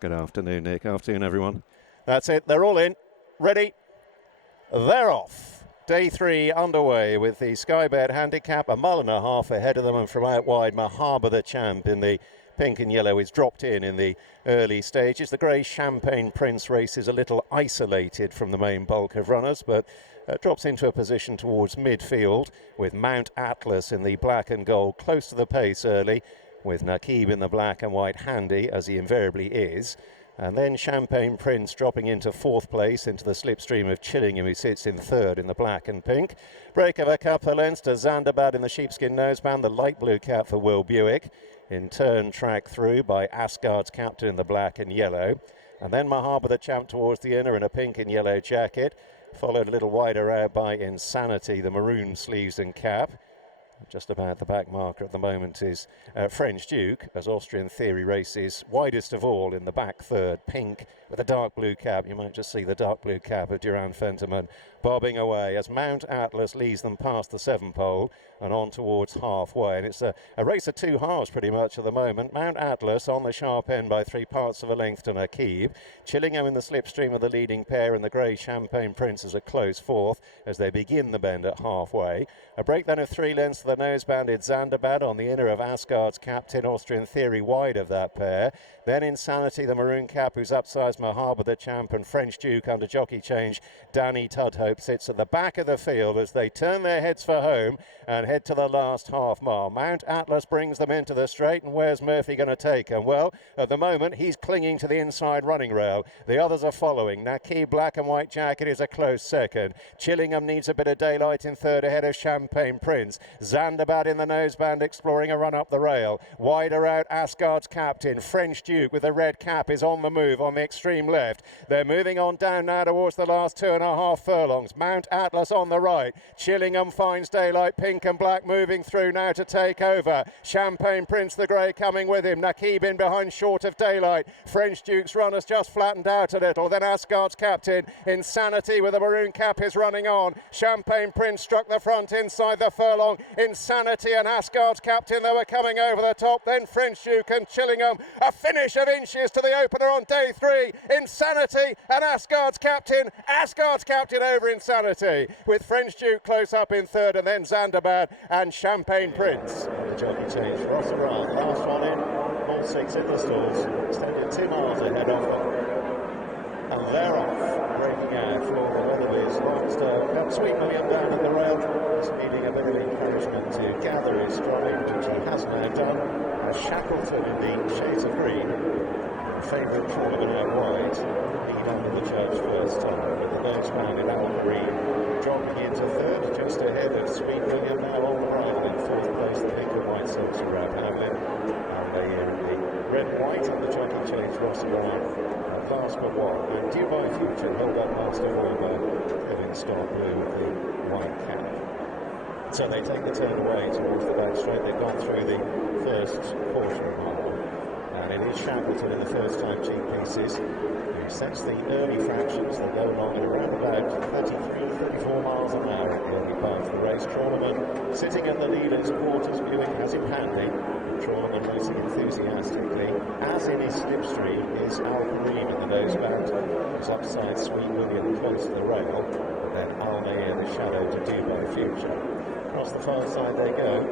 Good afternoon, Nick. Afternoon, everyone. That's it. They're all in. Ready. They're off. Day 3 underway with the Sky Bet handicap, a mile and a half ahead of them, and from out wide, Mahaba the champ in the pink and yellow is dropped in the early stages. The grey Champagne Prince race is a little isolated from the main bulk of runners, but drops into a position towards midfield with Mount Atlas in the black and gold close to the pace early, with Nakib in the black and white handy, as he invariably is. And then Champagne Prince dropping into 4th place into the slipstream of Chillingham, who sits in 3rd in the black and pink. Break of a couple of lengths to Zandabad in the sheepskin noseband, the light blue cap for Will Buick. In turn, track through by Asgard's Captain in the black and yellow. And then Mahaba the champ towards the inner in a pink and yellow jacket. Followed a little wider out by Insanity, the maroon sleeves and cap. Just about the back marker at the moment is French Duke, as Austrian Theory races widest of all in the back 3rd, pink with a dark blue cap. You might just see the dark blue cap of Duran Fenterman bobbing away as Mount Atlas leads them past the 7 pole and on towards halfway. And it's a race of 2 halves pretty much at the moment. Mount Atlas on the sharp end by 3 parts of a length to Nakib. Chillingham in the slipstream of the leading pair, and the grey Champagne Prince is a close 4th as they begin the bend at halfway. A break then of 3 lengths to the nose-banded Zandabad on the inner of Asgard's Captain, Austrian Theory wide of that pair. Then Insanity, the maroon cap, who's upsized Mahaba the champ, and French Duke under jockey change. Danny Tudhope sits at the back of the field as they turn their heads for home and head to the last half mile. Mount Atlas brings them into the straight, and where's Murphy going to take them? Well, at the moment, he's clinging to the inside running rail. The others are following. Nakib black and white jacket is a close 2nd. Chillingham needs a bit of daylight in 3rd ahead of Champagne Prince. Zandabad in the noseband exploring a run up the rail. Wider out Asgard's Captain. French Duke with the red cap is on the move on the extreme left. They're moving on down now towards the last 2.5 furlongs. Mount Atlas on the right. Chillingham finds daylight, pink and black moving through now to take over. Champagne Prince the grey coming with him. Nakib in behind short of daylight. French Duke's runners just flattened out a little. Then Asgard's Captain. Insanity with a maroon cap is running on. Champagne Prince struck the front inside the furlong. Insanity and Asgard's Captain, they were coming over the top. Then French Duke and Chillingham. A finish of inches to the opener on day 3. Insanity and Asgard's Captain. Asgard's Captain over Insanity, with French Duke close up in 3rd, and then Zandabad and Champagne Prince. The jockey change for Asfoora. Last one in. All 6 in the stalls. Extended 2 miles ahead of them. And they're off, breaking out for the Weatherbys Lonsdale Cup. Sweet William down at the rail. He's needing a bit of encouragement to gather his stride, which he has now done. As Shackleton in the shades of green, favourite Trawlerman out wide, lead under the judge first time, with the nose-banded Al Green dropping into 3rd, just ahead of Sweet William now on the bridle in 4th place, the pink and white silks from Rab Hamlin. And they in the red and white on the jockey change, Ross around. Last but one, and Dubai Future held up last of all by Kevin Scott Blue with the white cap. So they take the turn away towards the back straight. They've gone through the first portion of mile, and it is Shackleton in the first time cheap pieces who sets the early fractions. They go along at around about 33-34 miles an hour at the early part of the race. Trawlerman sitting at the lead as quarters, Buick has him handy. Trawlerman racing enthusiastically, as in his slipstream is Al Kareem in the noseband, who's upside Sweet William close to the rail, and then Al May in the shadow to Dubai Future. Across the far side they go,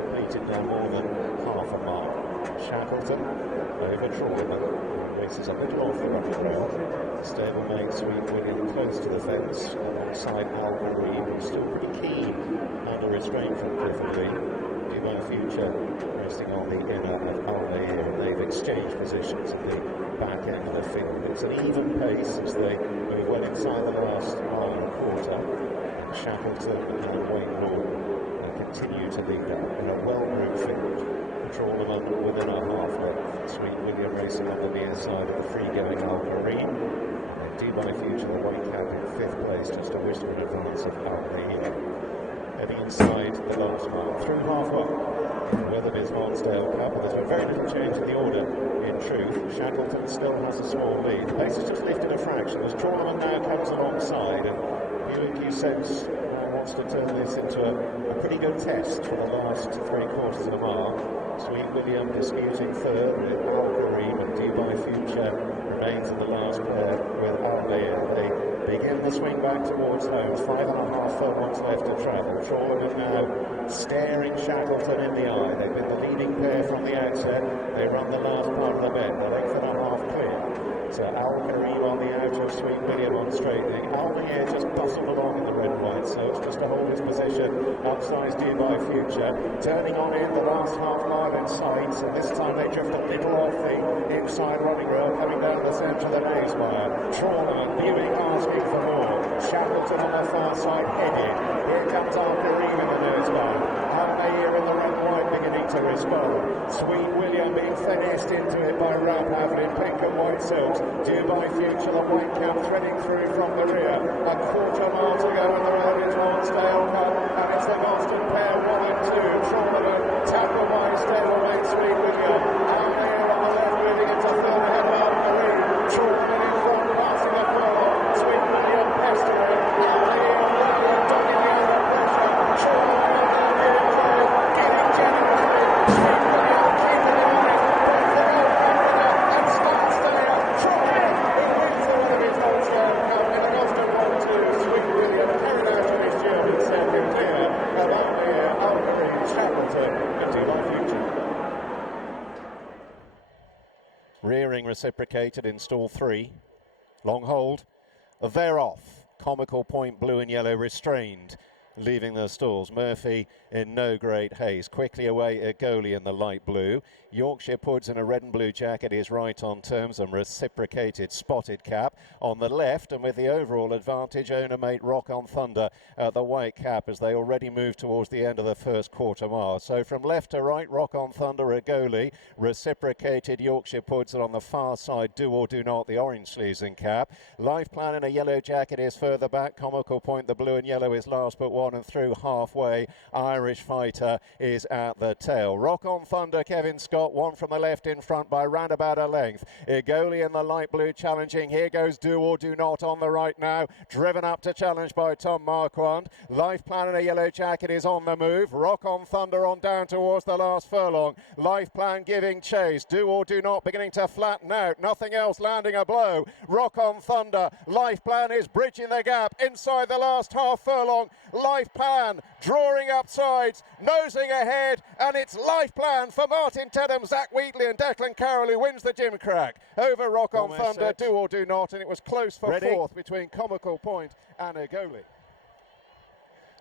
completed now more than half a mile. Shackleton over Trawlerman, races a little off the running rail. Stablemate Sweet William close to the fence, alongside Al Kareem, who's still pretty keen under restraint from Clifford Lee. Dubai Future resting on the inner of Almeida, and they've exchanged positions at the back end of the field. It's an even pace as they move well inside the last mile and a quarter. And Shackleton and Wayne Norton continue to lead out in a well-grouped field. Trawlerman within a half length. Sweet William racing up the near side of the free-going Al Kareem. And Dubai Future, the white cap in 5th place, just a whisper in advance of Almeida. Heading inside the last mile, through halfway, Weatherbys Lonsdale Cup, and there's been very little change in the order. In truth, Shackleton still has a small lead. The pace has just lifted a fraction as Trawlerman now comes alongside, and Buick, you sense, wants to turn this into a pretty good test for the last 3/4 of a mile. Sweet William disputing 3rd with Al Kareem and Dubai Future. future remains in the last pair with Albion. They begin the swing back towards home. 5.5 furlongs left to travel. Trawlerman now staring Shackleton in the eye. They've been the leading pair from the outset. They run the last part of the bend, a length and a half clear. So Al Kareem on the out of Sweet William on straightening. Albion just bustled along in the red and white, so it's just to hold his position. Upsize Dubai Future. Turning on in the last half mile in sight, so this time they drift a little off the inside running rail, coming down the centre of the Knavesmire. Trawlerman viewing, asking for more. Shackleton on the far side headed. Here comes Al Kareem in the noseband. Albion in the red and white beginning to respond. Sweet William being finessed into it by Rap Havlin, pink and white silks. Dubai Future, the white cap threading through from the rear. A quarter mile to go in the Weatherbys Lonsdale Cup, and it's the Boston pair 1 and 2. Trawlerman tackled by stablemate Sweet William. Albion on the left moving into third ahead of Al Kareem. Trawlerman in front, passing the furlong. Sweet William pestering. Albion dogging the under pressure. Trawlerman getting generously. Sweet William keeping it on it. Both the Gold Canada and Stallions. Trawlerman who wins the Weatherbys Lonsdale Cup in the Boston 1-2. Sweet William carried out of his journey second clear of Albion, Al Kareem, Shackleton and Dubai Future. Rearing reciprocated in stall 3. Long hold. They're off. Comical Point blue and yellow restrained, leaving the stalls. Murphy in no great haste. Quickly away a goalie in the light blue. Yorkshire Puds in a red and blue jacket is right on terms and reciprocated spotted cap. On the left, and with the overall advantage, owner mate Rock on Thunder at the white cap as they already move towards the end of the first quarter mile. So from left to right, Rock on Thunder a goalie, reciprocated Yorkshire Puds, and on the far side, Do or Do Not, the orange sleeves and cap. Life Plan in a yellow jacket is further back. Comical Point, the blue and yellow, is last but one, and through halfway, Irish Fighter is at the tail. Rock on Thunder, Kevin Scott, one from the left in front by round about a length. Igoli in the light blue challenging. Here goes Do or Do Not on the right now, driven up to challenge by Tom Marquand. Life Plan in a yellow jacket is on the move. Rock on Thunder on down towards the last furlong. Life Plan giving chase. Do or Do Not beginning to flatten out. Nothing else landing a blow. Rock on Thunder. Life Plan is bridging the gap inside the last half furlong. Life Plan drawing up sides, nosing ahead, and it's Life Plan for Martin Tedham, Zach Wheatley and Declan Carroll, who wins the Gimcrack over Rock on Thunder, Do or Do Not, and it was close for fourth between Comical Point and Igoli.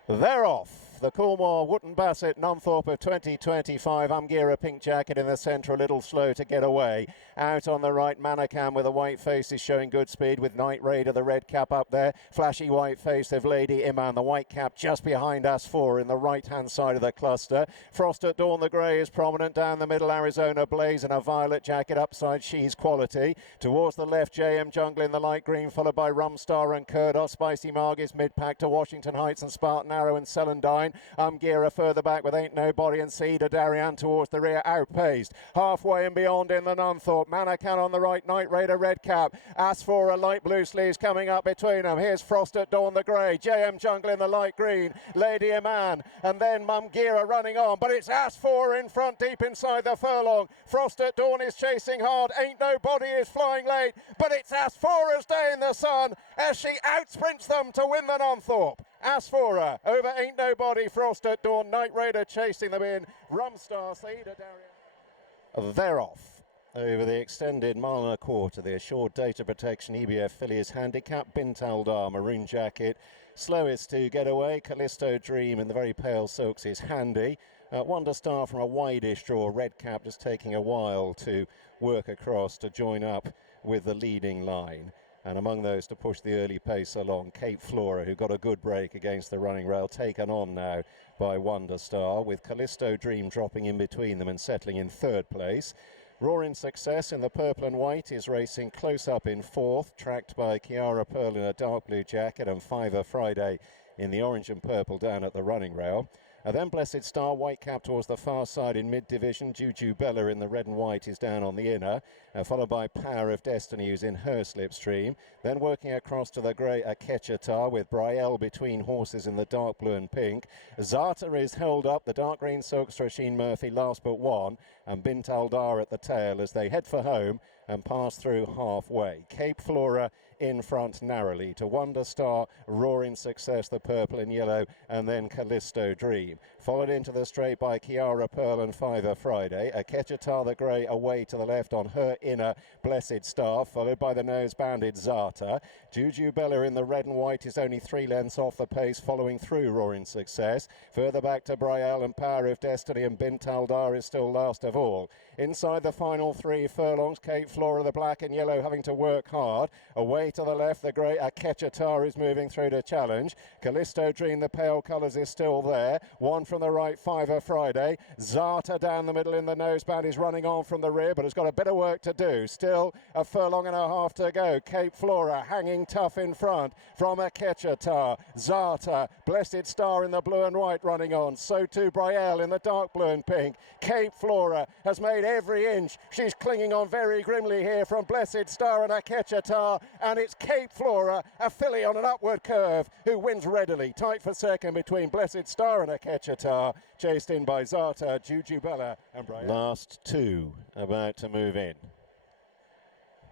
They're off. The Coolmore Wootton Bassett Nunthorpe of 2025. Umgira pink jacket in the centre, a little slow to get away. Out on the right, Manakam with a white face is showing good speed with Night Raider, the red cap up there. Flashy white face of Lady Iman, the white cap just behind Asfoora in the right-hand side of the cluster. Frost at Dawn, the grey, is prominent down the middle. Arizona Blaze in a violet jacket upside, she's quality. Towards the left, JM Jungle in the light green, followed by Rumstar and Kurdos. Spicy Margis mid-pack to Washington Heights and Spartan Arrow and Celandine. Umgira further back with Ain't Nobody and Cedar Darien towards the rear, outpaced. Halfway and beyond in the Nunthorpe. Manakan on the right, Night Raider red cap. Asfoora light blue sleeves coming up between them. Here's Frost at Dawn, the grey. JM Jungle in the light green. Lady Iman, and then Mumgira running on. But it's Asfoora in front, deep inside the furlong. Frost at Dawn is chasing hard. Ain't Nobody is flying late. But it's Asfoora's day in the sun as she outsprints them to win the Nunthorpe. Asfoora over Ain't Nobody, Frost at Dawn, Night Raider chasing them in. Rumstar, Saida Darien. They're off. Over the extended mile and a quarter, the Assured Data Protection EBF Fillies Handicap, Bintaldar maroon jacket. Slowest to get away, Callisto Dream in the very pale silks is handy. Wonder Star from a wideish draw, red cap just taking a while to work across to join up with the leading line. And among those to push the early pace along, Cape Flora, who got a good break against the running rail, taken on now by Wonder Star, with Callisto Dream dropping in between them and settling in third place. Roaring Success in the purple and white is racing close up in fourth, tracked by Kiara Pearl in a dark blue jacket and Fiver Friday in the orange and purple down at the running rail. Then Blessed Star, white cap towards the far side in mid-division. Juju Bella in the red and white is down on the inner. followed by Power of Destiny, who's in her slipstream. Then working across to the grey Akechatar with Brielle between horses in the dark blue and pink. Zata is held up, the dark green Silkstra Sheen Murphy last but one, and Bint Aldar at the tail as they head for home and pass through halfway. Cape Flora in front narrowly to Wonder Star, Roaring Success, the purple and yellow, and then Callisto Dream. Followed into the straight by Kiara Pearl and Fiver Friday. Akechatar the grey away to the left on her inner Blessed Star, followed by the nose-banded Zata. Juju Bella in the red and white is only 3 lengths off the pace, following through Roaring Success. Further back to Brielle and Power of Destiny, and Bint Aldar is still last of all. Inside the final 3 furlongs, Cape Flora, the black and yellow, having to work hard. Away to the left, the grey Akechatar is moving through to challenge. Callisto Dream, the pale colours, is still there. One from the right, Fiver Friday. Zata down the middle in the noseband is running on from the rear, but has got a bit of work to do. Still a furlong and a half to go. Cape Flora hanging tough in front from Akechatar. Zata, Blessed Star in the blue and white running on. So too Brielle in the dark blue and pink. Cape Flora has made every inch. She's clinging on very grimly here from Blessed Star and Akechatar, and it's Cape Flora, a filly on an upward curve, who wins readily. Tight for second between Blessed Star and Akechatar, chased in by Zata, Juju Bella and Brian. Last 2 about to move in.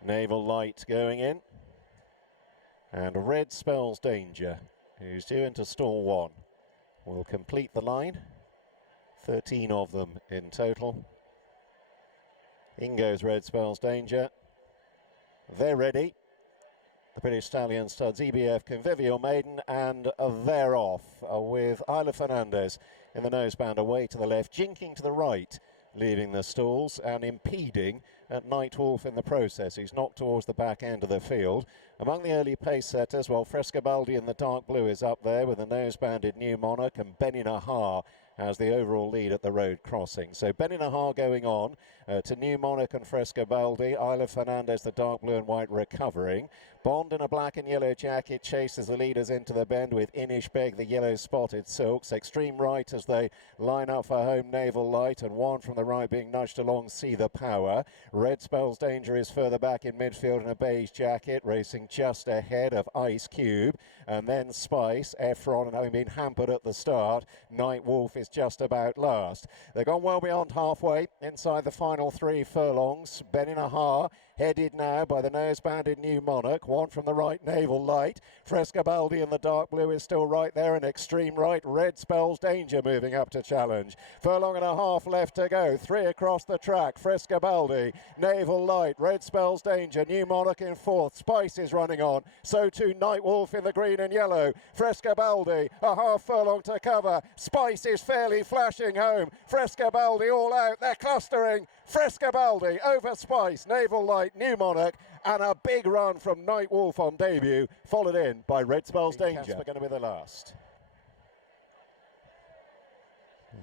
Naval Light going in, and Red Spells Danger, who's due into stall 1, will complete the line. 13 of them in total. In goes Red Spells Danger. They're ready. The British Stallion studs EBF, Convivial, Maiden, and they're off with Isla Fernandez in the noseband away to the left, jinking to the right, leaving the stalls and impeding at Night Wolf in the process. He's knocked towards the back end of the field. Among the early pace setters, while Frescobaldi in the dark blue is up there with the nose-banded New Monarch, and Benny Nahar has the overall lead at the road crossing. So Benny Nahar going on to New Monarch and Frescobaldi. Isla Fernandez, the dark blue and white, recovering. Bond in a black and yellow jacket chases the leaders into the bend with Inish Beg, the yellow spotted silks. Extreme right as they line up for home, Naval Light, and one from the right being nudged along, See the Power. Red Spells Danger is further back in midfield in a beige jacket, racing just ahead of Ice Cube, and then Spice, Efron, and having been hampered at the start, Night Wolf is just about last. They've gone well beyond halfway inside the final 3 furlongs. Benny Nahar headed now by the nose-banded New Monarch. One from the right, Naval Light. Frescobaldi in the dark blue is still right there, and extreme right, Red Spells Danger moving up to challenge. Furlong and a half left to go. 3 across the track. Frescobaldi, Naval Light, Red Spells Danger, New Monarch in 4th. Spice is running on. So too Night Wolf in the green and yellow. Frescobaldi, a half furlong to cover. Spice is fairly flashing home. Frescobaldi all out. They're clustering. Frescobaldi over Spice, Naval Light, New Monarch, and a big run from Night Wolf on debut, followed in by Red Spells Danger. Casper going to be the last.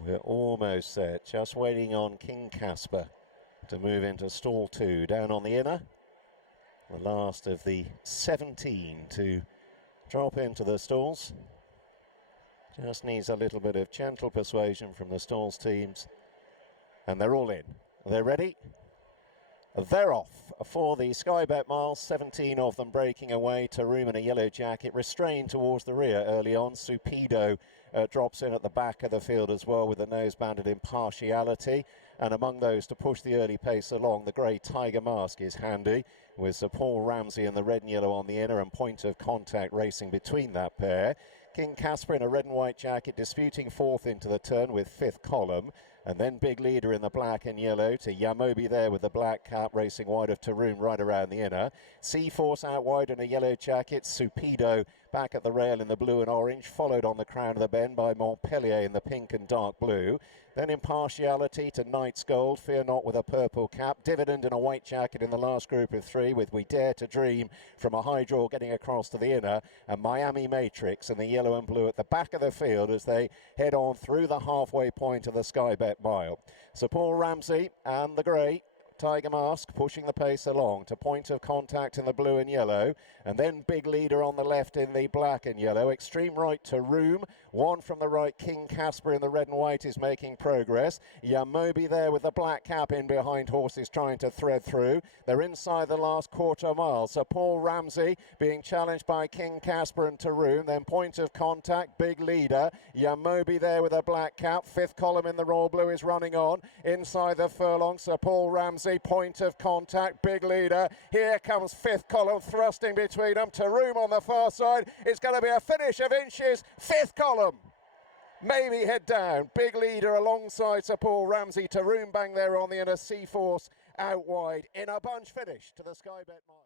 We're almost set, just waiting on King Casper to move into stall 2. Down on the inner, the last of the 17 to drop into the stalls. Just needs a little bit of gentle persuasion from the stalls teams, and they're all in. They're ready. They're off for the Sky Bet miles, 17 of them breaking away. Taroom in a yellow jacket, restrained towards the rear early on. Supido drops in at the back of the field as well with the nose-banded Impartiality. And among those to push the early pace along, the grey Tiger Mask is handy, with Sir Paul Ramsey in the red and yellow on the inner, and Point of Contact racing between that pair. King Casper in a red and white jacket disputing 4th into the turn with 5th column. And then Big Leader in the black and yellow to Yamobi there with the black cap, racing wide of Taroom right around the inner. Sea-Force out wide in a yellow jacket. Supido back at the rail in the blue and orange, followed on the crown of the bend by Montpellier in the pink and dark blue. Then Impartiality to Knight's Gold, Fear Not with a purple cap. Dividend in a white jacket in the last group of 3 with We Dare to Dream from a high draw getting across to the inner. And Miami Matrix in the yellow and blue at the back of the field as they head on through the halfway point of the Sky Bet mile. So Paul Ramsey and the grey Tiger Mask pushing the pace along to point of contact in the blue and yellow, and then Big Leader on the left in the black and yellow. Extreme right to Room, one from the right, King Casper in the red and white is making progress. Yamobi there with the black cap in behind horses trying to thread through. They're inside the last quarter mile. Sir Paul Ramsey being challenged by King Casper and Taroom. Then point of contact, Big Leader. Yamobi there with a black cap. Fifth column in the royal blue is running on. Inside the furlong, Sir Paul Ramsey, point of contact, Big Leader. Here comes fifth column thrusting between them. Taroom on the far side. It's going to be a finish of inches. Fifth column. Maybe head down. Big Leader alongside Sir Paul Ramsey. Taroom bang there on the inner. Seaforce out wide in a bunch finish to the Sky Bet Mile.